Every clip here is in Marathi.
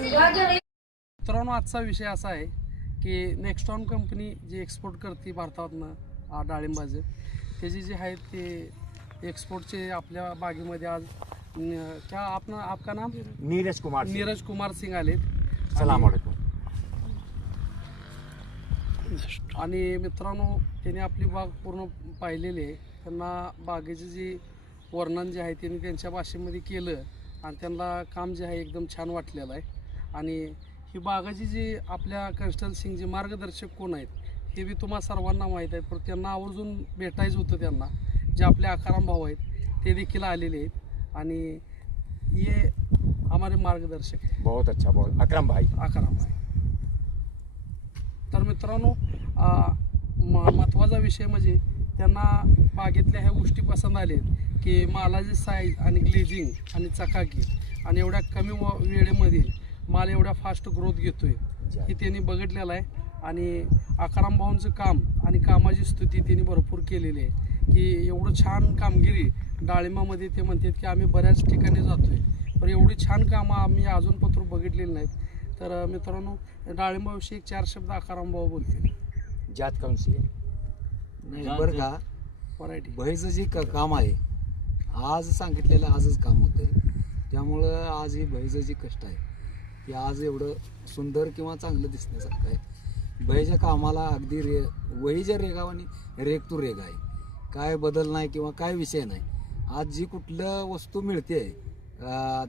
मित्रांनो, आजचा विषय असा आहे की नेक्स्टॉन कंपनी जी एक्सपोर्ट करते भारतातनं डाळिंबाचं, त्याची जे आहेत ते एक्सपोर्टचे आपल्या बागेमध्ये आज क्या आपका नाम नीरज कुमार सिंग आलेत. सलाम वालेकुम. आणि मित्रांनो, त्यांनी आपली बाग पूर्ण पाहिलेली आहे. त्यांना बागेचे जे वर्णन जे आहे त्यांनी त्यांच्या भाषेमध्ये केलं आणि त्यांना काम जे आहे एकदम छान वाटलेलं आहे. आणि ही बागाची जी आपल्या कन्स्टल सिंग जे मार्गदर्शक कोण आहेत हे बी तुम्हा सर्वांना माहीत आहे, पण त्यांना आवर्जून भेटायचं होतं. त्यांना जे आपले आकाराम भाऊ आहेत ते देखील आलेले आहेत आणि ये हमारे मार्गदर्शक है. बहुत अच्छा, बहुत अकरम भाई. तर मित्रांनो, महत्त्वाचा विषय म्हणजे त्यांना बागेतल्या ह्या गोष्टी पसंत आल्या की मालाची साईज आणि ग्लेजिंग आणि चकाकी आणि एवढ्या कमी वेळेमध्ये माल एवढ्या फास्ट ग्रोथ घेतोय हे त्यांनी बघितलेलं आहे. आणि आकाराम भाऊंचं काम आणि कामाची स्तुती त्यांनी भरपूर केलेली आहे की एवढं छान कामगिरी डाळिंबामध्ये ते म्हणतात की आम्ही बऱ्याच ठिकाणी जातोय, पण एवढी छान कामं आम्ही अजून पत्र बघितलेली नाहीत. तर मित्रांनो, डाळिंबाविषयी 4 शब्द आकाराम भाऊ बोलतील. जात कौनसी है? नाही बरं का, व्हरायटी भयचं जे काम आहे आज सांगितलेलं आजच काम होतंय. त्यामुळं आज ही भयचं जे कष्ट आहे ते आज एवढं सुंदर किंवा चांगलं दिसण्यासारखं आहे. भयच्या कामाला अगदी वहीच्या रेगावानी रेग तू रेग आहे. काय बदल नाही किंवा काय विषय नाही. आज जी कुठलं वस्तू मिळते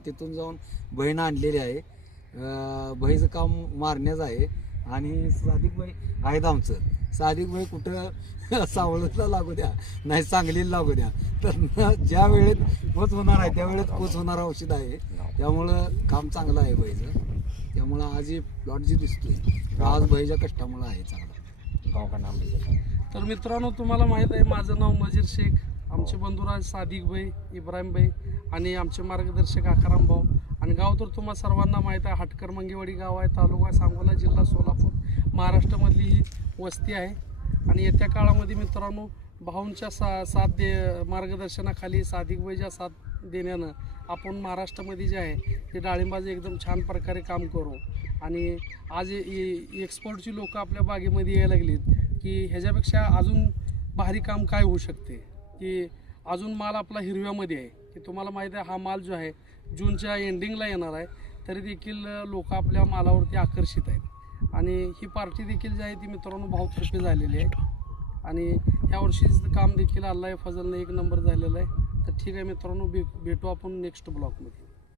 तिथून जाऊन बहीण आणलेली आहे. भयचं काम मारण्याचं आहे. आणि सादिक भाई आहेत आमचं. सादिक भाई कुठं सावळतला लागू द्या नाही सांगलीला लागू द्या, तर ज्या वेळेत पोच होणार आहे त्या वेळेत पोच होणारं औषध आहे. त्यामुळं काम चांगलं आहे भयचं. त्यामुळं आज ही प्लॉट जी दिसतोय आज भयच्या कष्टामुळं आहे चांगला. गाव का नाम लीजिए. तर मित्रांनो, तुम्हाला माहीत आहे माझं नाव मजीर शेख. आमचे बंधुराज सादिक भाई, इब्राहिम भाई आणि आमचे मार्गदर्शक आकाराम भाऊ. आणि गाव तर तुम्हा सर्वांना माहीत आहे, हाटकर मंगेवाडी गाव आहे, तालुका सांगोला, जिल्हा सोलापूर, महाराष्ट्रामधली ही वस्ती आहे. आणि येत्या काळामध्ये मित्रांनो, भाऊंच्या मार्गदर्शनाखाली सादिक भाईच्या साथ देण्यानं आपण महाराष्ट्रामध्ये जे आहे ते डाळिंबाचं एकदम छान प्रकारे काम करू. आणि आज एक्सपोर्टची लोक आपल्या बागेमध्ये यायला लागलीत की ह्याच्यापेक्षा अजून भारी काम काय होऊ शकते, की अजून माल आपला हिरव्यामध्ये आहे. की तुम्हाला माहीत आहे हा माल जो आहे जूनच्या एंडिंगला येणार आहे, तरी देखील लोक आपल्या मालावरती आकर्षित आहेत. आणि ही पार्टी देखील जी आहे ती मित्रांनो भावतर्फे झालेली आहे. आणि ह्या वर्षीचं काम देखील अल्लाह फजलनं 1 नंबर झालेलं आहे. तर ठीक आहे मित्रांनो, भेटू आपण नेक्स्ट ब्लॉगमध्ये.